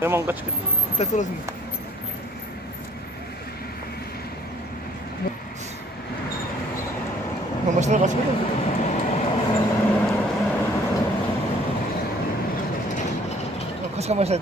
Hemen kaç git. Ters olasın. Maşına kaçmadın mı? Kaçkan başladı.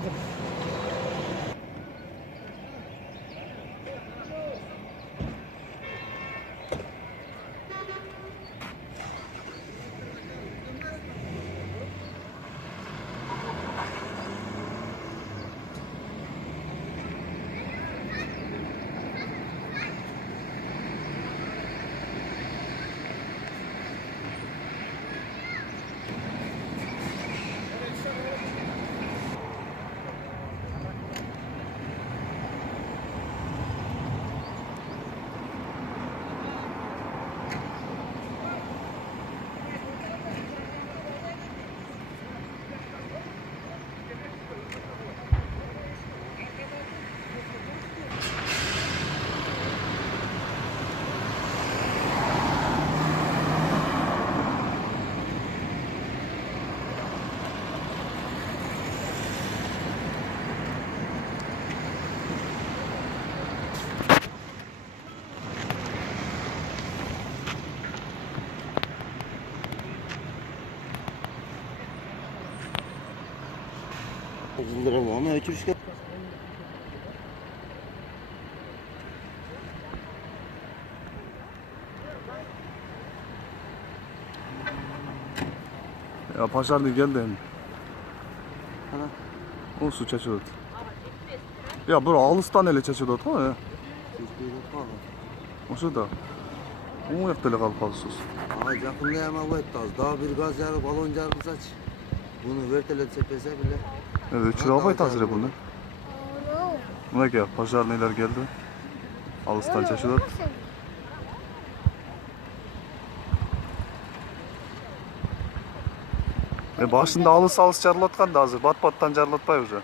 Yıldırım ama iki üç kere. Ya paşar değil geldi. Ana. O su çeşit. Ya bura alıstan ele çeşit ot ha ya. O su da. O yaktılı kalıp alısız. Aha yakında ama bu etti az. Daha bir gaz yarı balon cargı saç. Bunu verteletsek dese bile. Evet, çırağabay tazire bunu. Ne ki paşar neler geldi. Alıstan çeşit ot. Başında alıs çarlatkan da hazır. Bat battan çarlatpay hoca.